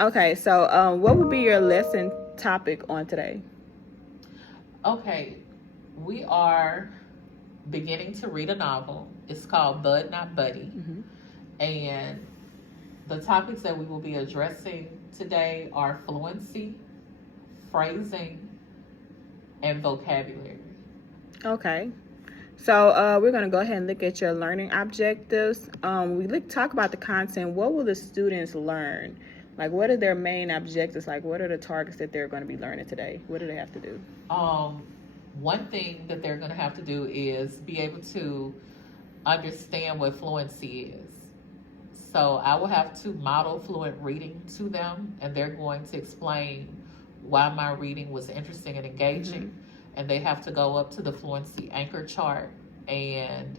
Okay, so what would be your lesson topic on today? Okay, we are beginning to read a novel. It's called Bud Not Buddy. Mm-hmm. And the topics that we will be addressing today are fluency, phrasing, and vocabulary. Okay. So we're going to go ahead and look at your learning objectives. Talk about the content. What will the students learn? Like, what are their main objectives? Like, what are the targets that they're going to be learning today? What do they have to do? Um, One thing that they're going to have to do is be able to understand what fluency is. So I will have to model fluent reading to them, and they're going to explain why my reading was interesting and engaging. Mm-hmm. And they have to go up to the fluency anchor chart and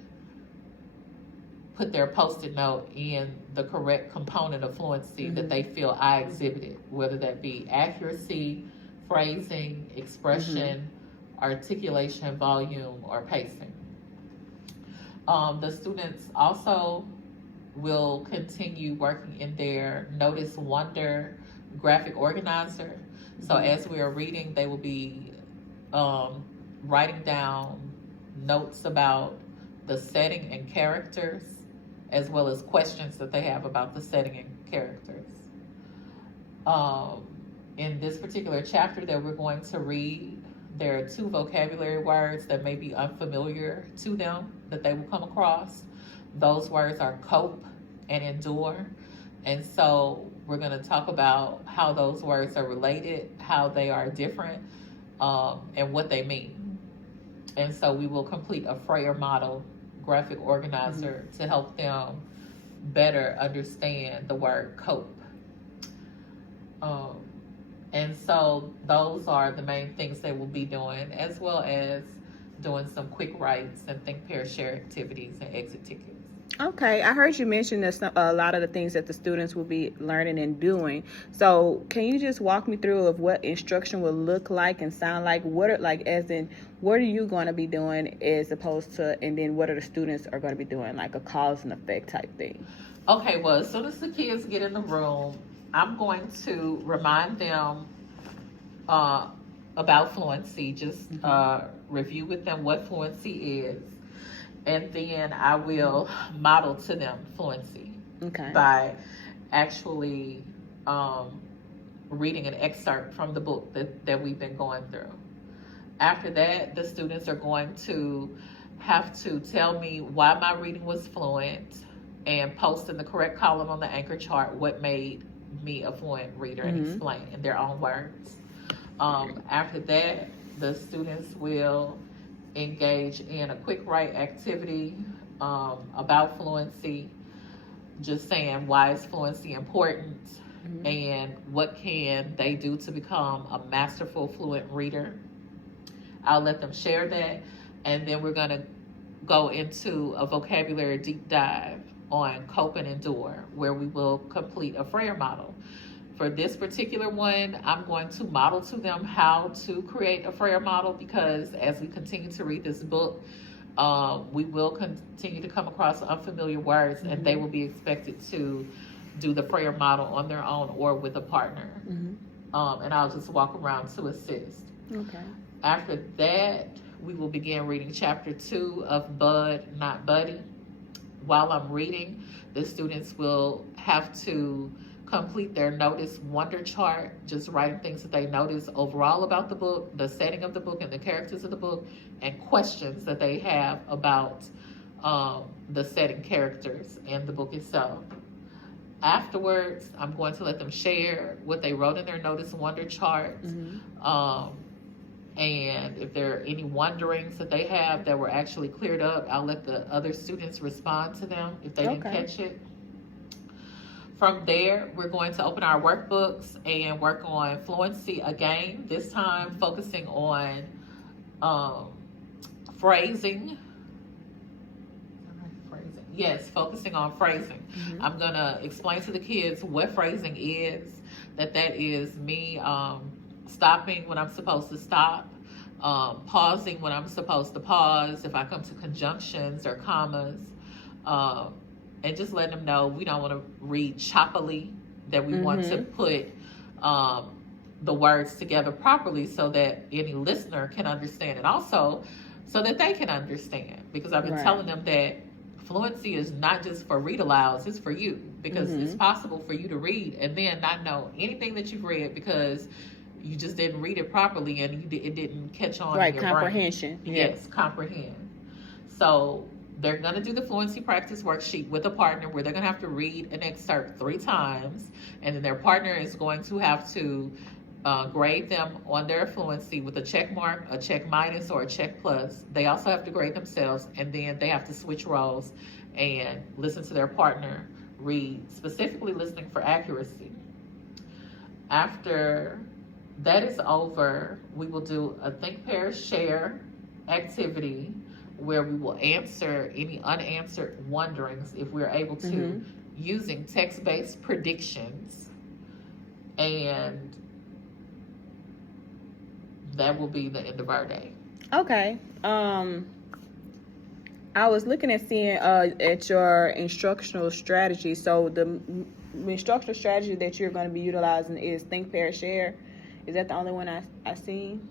put their post-it note in the correct component of fluency that they feel I exhibited, whether that be accuracy, phrasing, expression, articulation, volume, or pacing. The students also will continue working in their Notice Wonder graphic organizer. So as we are reading, they will be writing down notes about the setting and characters, as well as questions that they have about the setting and characters. In this particular chapter that we're going to read, there are two vocabulary words that may be unfamiliar to them that they will come across. Those words are cope and endure. And so we're going to talk about how those words are related, how they are different, and what they mean. And so we will complete a Freyer model graphic organizer to help them better understand the word cope. And so those are the main things they will be doing, as well as doing some quick writes and think, pair, share activities and exit tickets. Okay, I heard you mention that a lot of the things that the students will be learning and doing. So, can you just walk me through of what instruction will look like and sound like? What are like, as in, what are you going to be doing as opposed to, and then what are the students are going to be doing, like a cause and effect type thing? Okay, well, as soon as the kids get in the room, I'm going to remind them about fluency, just review with them what fluency is, and then I will model to them fluency by actually reading an excerpt from the book that we've been going through. After that, the students are going to have to tell me why my reading was fluent and post in the correct column on the anchor chart what made me a fluent reader and explain in their own words. After that, the students will engage in a quick write activity about fluency, just saying why is fluency important and what can they do to become a masterful fluent reader. I'll let them share that, and then we're going to go into a vocabulary deep dive on cope and endure, where we will complete a Freyer model. For this particular one, I'm going to model to them how to create a Freyer model, because as we continue to read this book, we will continue to come across unfamiliar words, and they will be expected to do the Freyer model on their own or with a partner. And I'll just walk around to assist. Okay. After that, we will begin reading chapter 2 of Bud Not Buddy. While I'm reading, the students will have to complete their Notice Wonder chart, just writing things that they notice overall about the book, the setting of the book and the characters of the book, and questions that they have about the setting, characters, and the book itself. Afterwards, I'm going to let them share what they wrote in their Notice Wonder chart. And if there are any wonderings that they have that were actually cleared up, I'll let the other students respond to them if they didn't catch it. From there, we're going to open our workbooks and work on fluency again, this time focusing on phrasing. Yes, focusing on phrasing. I'm going to explain to the kids what phrasing is, that is me stopping when I'm supposed to stop, pausing when I'm supposed to pause, if I come to conjunctions or commas, and just letting them know we don't want to read choppily. that we want to put the words together properly so that any listener can understand, and also so that they can understand. Because I've been telling them that fluency is not just for read alouds, it's for you. Because it's possible for you to read and then not know anything that you've read because you just didn't read it properly and it didn't catch on in your comprehension. brain. Yes, comprehend. So they're going to do the fluency practice worksheet with a partner where they're going to have to read an excerpt 3 times, and then their partner is going to have to grade them on their fluency with a check mark, a check minus, or a check plus. They also have to grade themselves, and then they have to switch roles and listen to their partner read, specifically listening for accuracy. After that is over, we will do a think, pair, share activity where we will answer any unanswered wonderings if we're able to, using text-based predictions, and that will be the end of our day. Okay. I was looking at seeing at your instructional strategy. So the instructional strategy that you're going to be utilizing is think, pair, share. Is that the only one I seen?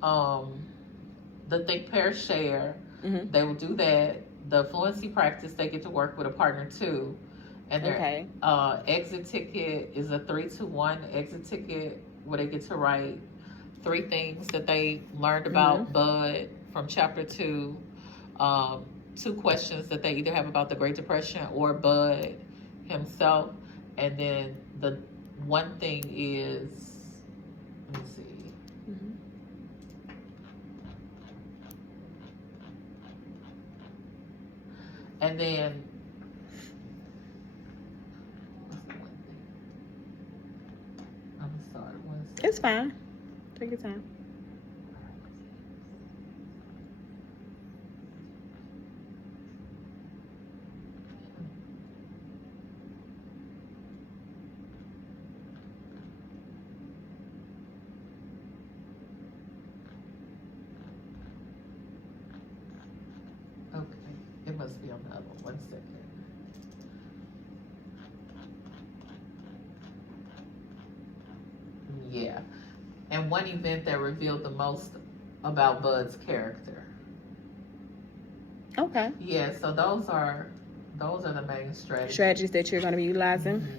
The think, pair, share. They will do that. The fluency practice, they get to work with a partner too. And their exit ticket is a 3-2-1 exit ticket where they get to write 3 things that they learned about Bud from chapter 2. 2 questions that they either have about the Great Depression or Bud himself. And then the one thing is, let me see. And then, what's the one thing? I'm sorry, one second. It's fine. Take your time. It must be on the other one. 1 second. Yeah. And one event that revealed the most about Bud's character. Okay. Yeah, so those are the main strategies that you're going to be utilizing.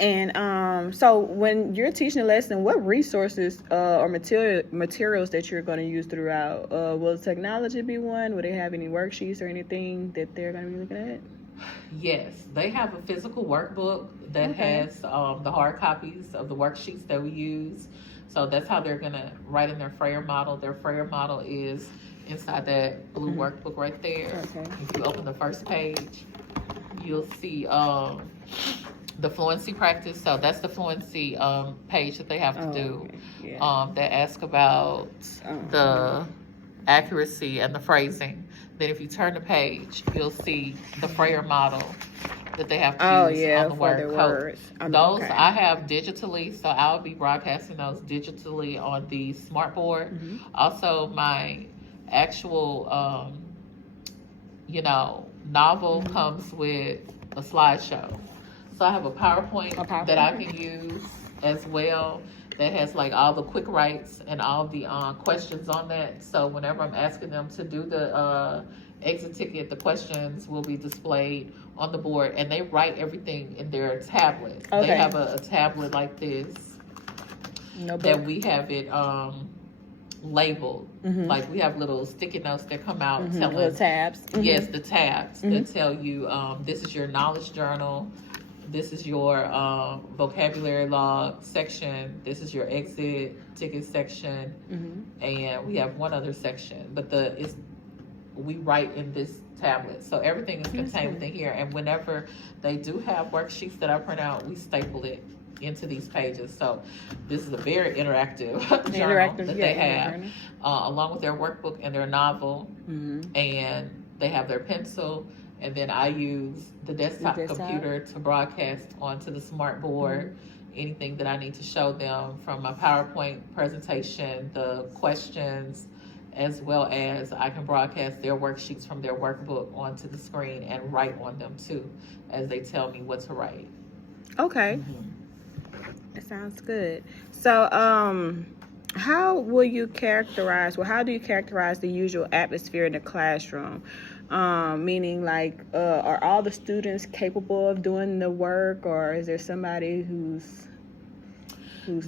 And so when you're teaching a lesson, what resources or materials that you're going to use throughout? Will technology be one? Will they have any worksheets or anything that they're going to be looking at? Yes, they have a physical workbook that has the hard copies of the worksheets that we use. So that's how they're going to write in their Frayer model. Their Frayer model is inside that blue workbook right there. Okay. If you open the first page, you'll see the fluency practice. So that's the fluency page that they have to do. Okay. Yeah. That ask about the accuracy and the phrasing. Then if you turn the page, you'll see the Frayer model that they have to use on the word code. Those I have digitally, so I'll be broadcasting those digitally on the smart board. Also, my actual, novel comes with a slideshow. So I have a PowerPoint that I can use as well that has like all the quick writes and all the questions on that. So whenever I'm asking them to do the exit ticket, the questions will be displayed on the board, and they write everything in their tablet. They have a tablet like this that we have it labeled. Like we have little sticky notes that come out telling little tabs. Yes, the tabs that tell you this is your knowledge journal. This is your vocabulary log section. This is your exit ticket section, and we have one other section. But we write in this tablet, so everything is contained within here. And whenever they do have worksheets that I print out, we staple it into these pages. So this is a very interactive journal that they have, along with their workbook and their novel, and they have their pencil. And then I use the desktop computer to broadcast onto the smart board anything that I need to show them from my PowerPoint presentation, the questions, as well as I can broadcast their worksheets from their workbook onto the screen and write on them too, as they tell me what to write. Okay. That sounds good. So, how will you characterize, well, how do you characterize the usual atmosphere in the classroom? Meaning, like, are all the students capable of doing the work, or is there somebody who's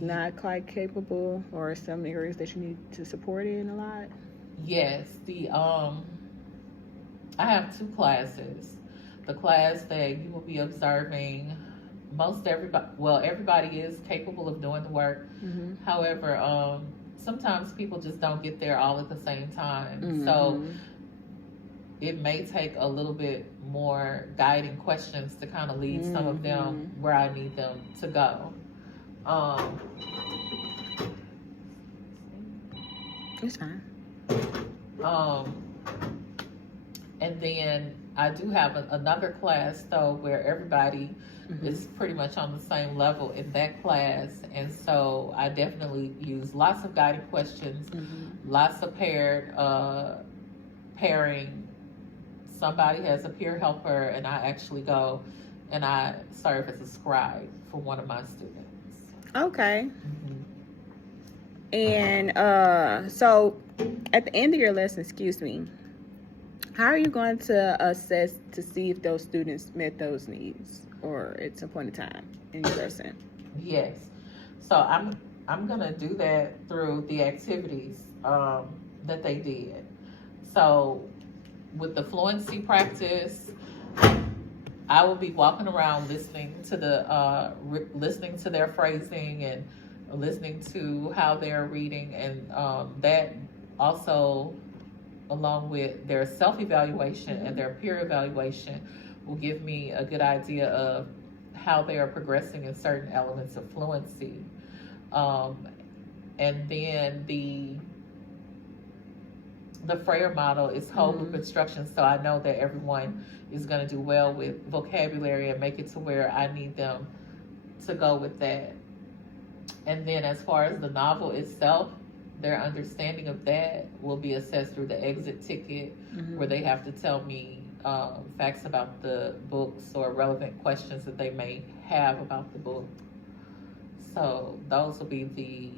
not quite capable, or some areas that you need to support in a lot? Yes, I have two classes. The class that you will be observing, most everybody, well, everybody is capable of doing the work. Mm-hmm. However, sometimes people just don't get there all at the same time. Mm-hmm. So it may take a little bit more guiding questions to kind of lead some of them where I need them to go. It's fine. And then I do have another class though where everybody Mm-hmm. is pretty much on the same level in that class, and so I definitely use lots of guiding questions, Mm-hmm. lots of pairing. Somebody has a peer helper, and I actually go and I serve as a scribe for one of my students. Okay. Mm-hmm. And so at the end of your lesson, excuse me, how are you going to assess to see if those students met those needs or at some point in time in your lesson? Yes. So I'm gonna do that through the activities that they did. So with the fluency practice, I will be walking around listening to listening to their phrasing and listening to how they're reading, and that also, along with their self-evaluation and their peer evaluation, will give me a good idea of how they are progressing in certain elements of fluency. And then the Freyer model is whole group instruction, so I know that everyone is going to do well with vocabulary and make it to where I need them to go with that. And then as far as the novel itself, their understanding of that will be assessed through the exit ticket, where they have to tell me facts about the books or relevant questions that they may have about the book. So those will be the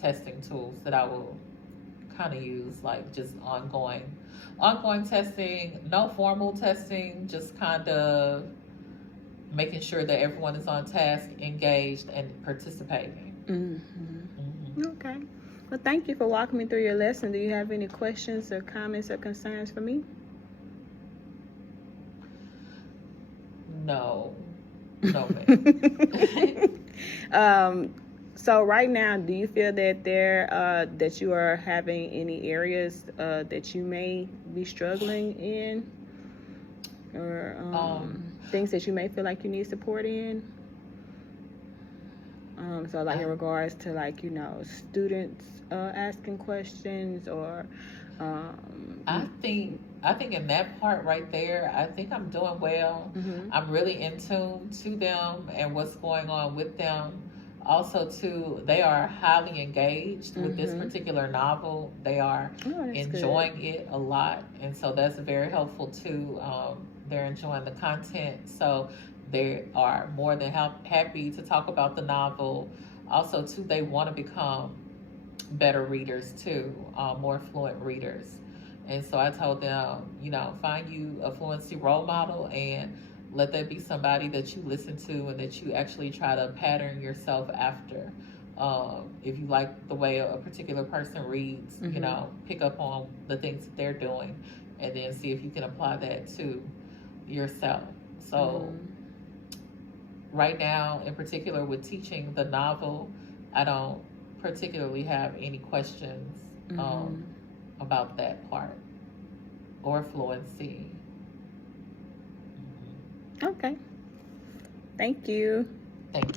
testing tools that I will kind of use, like just ongoing testing, no formal testing, just kind of making sure that everyone is on task, engaged, and participating. Okay. Well, thank you for walking me through your lesson. Do you have any questions or comments or concerns for me? No, ma'am. So right now, do you feel that that you are having any areas that you may be struggling in, or things that you may feel like you need support in? So like in regards to, like, students asking questions, or I think in that part right there, I think I'm doing well. I'm really in tune to them and what's going on with them. Also, too, they are highly engaged with this particular novel. They are enjoying it a lot, and so that's very helpful too. They're enjoying the content, so they are more than happy to talk about the novel. Also, too, they want to become better readers too, more fluent readers. And so I told them, find you a fluency role model and let that be somebody that you listen to and that you actually try to pattern yourself after. If you like the way a particular person reads, pick up on the things that they're doing and then see if you can apply that to yourself. So right now, in particular with teaching the novel, I don't particularly have any questions about that part or fluency. Okay. Thank you. Thank you.